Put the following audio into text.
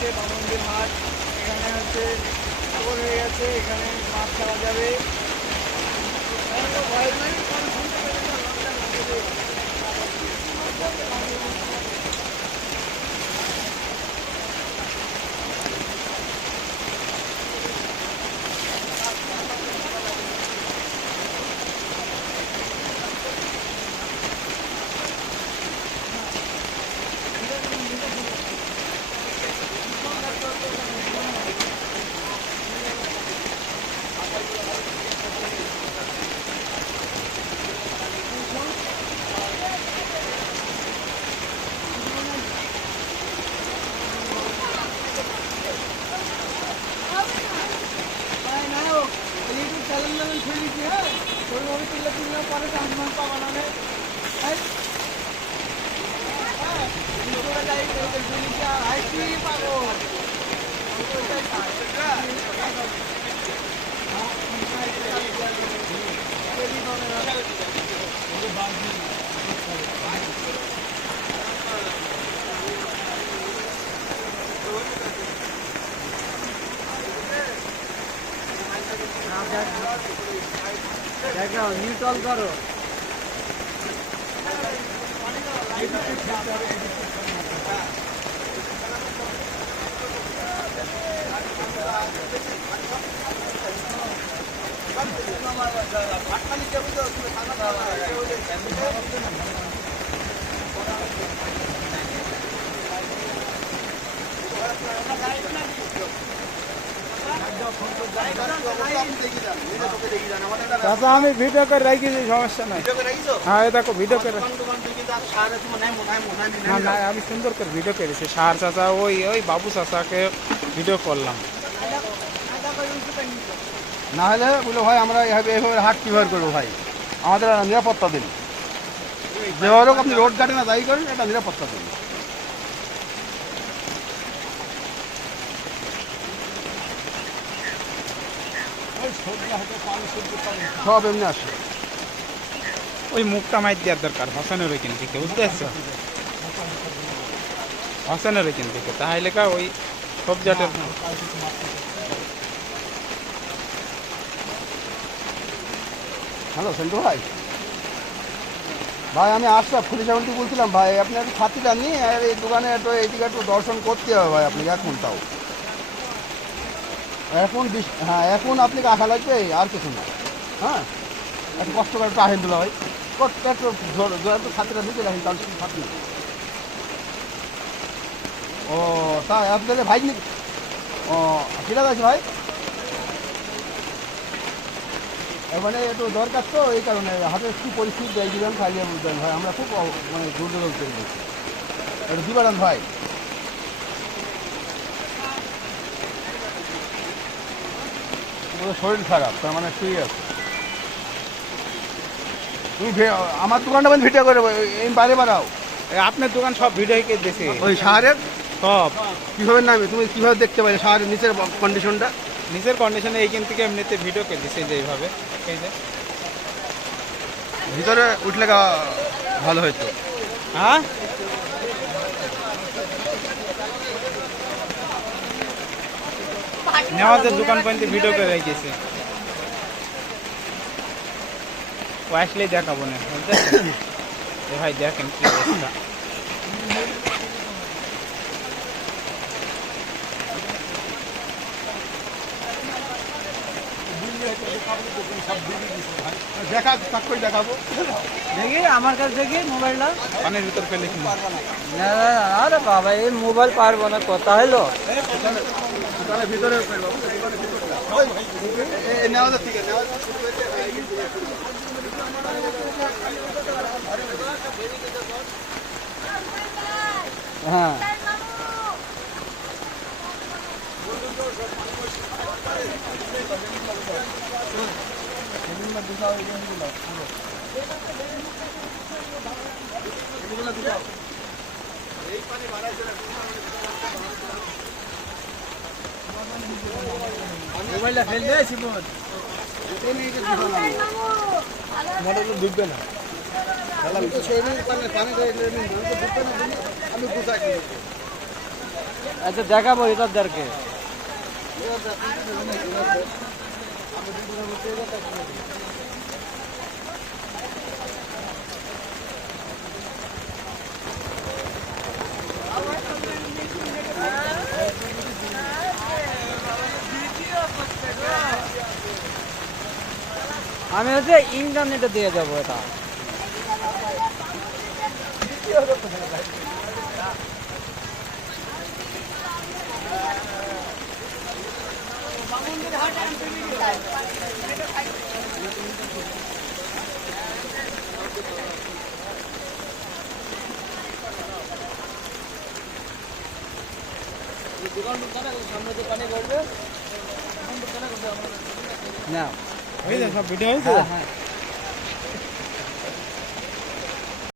হচ্ছে বামন্দির মাঠ। এখানে হচ্ছে সাগর হয়ে গেছে, এখানে মাছ খেলা যাবে। দেখো নিউট্রাল করো। চাচা আমি ভিডিও করে রাখছি, সমস্যা নাই। হ্যাঁ দেখো ভিডিও করে, না না আমি সুন্দর করে ভিডিও করেছি। সার চাচা ওই ওই বাবু চাচাকে ভিডিও করলাম। না হলে বলে ভাই আমরা এইভাবে হাট কীভাবে করবো ভাই, আমাদের নিরাপত্তা দিন। যেভাবে হোক আপনি রোড কাটে না তাই করেন, এটা নিরাপত্তা দিন। সব এমনি আসে। ওই মুখটা মাইর দেওয়ার দরকার হাসানের ওইখান থেকে, বুঝতে পারছো? হাসানের ওইখান থেকে তাহলে কা ওই সব জাতের। হ্যালো সন্টু ভাই, ভাই আমি আশরাফ খুলিশাবন্তি বলছিলাম ভাই, আপনি একটু ছাত্রীটা নিয়ে আর এই দোকানে একটু এইদিকে একটু দর্শন করতে হবে ভাই আপনাকে এখন। তাও এখন হ্যাঁ এখন আপনাকে আশা লাগবে আর কিছু না। হ্যাঁ একটু কষ্ট করে একটু আসেন দিল ভাই, একটু ছাত্রীটা নিতে রাখেন তাহলে ছাত্রী। ও তাই আপনাদের ভাই নি? ও ঠিক আছে ভাই, মানে একটু দরকার তো এই কারণে হাতের কি পরিস্থিতি দেয় দিবেন খাইয়ে বলবেন ভাই, আমরা খুব মানে দুর্যোগ করবো একটু দিবেন ভাই। শরীর খারাপ তার মানে শুয়ে আছে। তুমি আমার দোকানটা মানে ভিডিও করে এই বাইরে বাড়াও। আপনার দোকান সব ভিডিও দিয়েছে ওই শহরের সব। কীভাবে নামে তুমি কীভাবে দেখতে পাবে শহরের নিচের কন্ডিশনটা? নিচের কন্ডিশনে এইখান থেকে এমনিতে ভিডিও করে দিছে যে এইভাবে, এই যে ভিতরে উঠলে ভালো হয়তো। হ্যাঁ নেওয়াজের দোকান পর্যন্ত ভিডিও করে রেখেছে, ও আসলেই দেখাবো না। ভাই দেখেন কি অবস্থা। দেখাবো দেখি আমার কাছে দেখি মোবাইলটা পানির ভিতর ফেলে কিনা। আরে বাবা এই মোবাইল পারবো না, কথা হলো ভিতরে হ্যাঁ মোবাইলটা ফেল দিয়েছি বোন, ঢুকবে না পানি আমি আচ্ছা দেখাবো এটাদেরকে। আমি হচ্ছে ইন্টারনেটে দিয়ে যাবো এটা। না হয়ে যায় সব ভিডিও হয়েছে। হ্যাঁ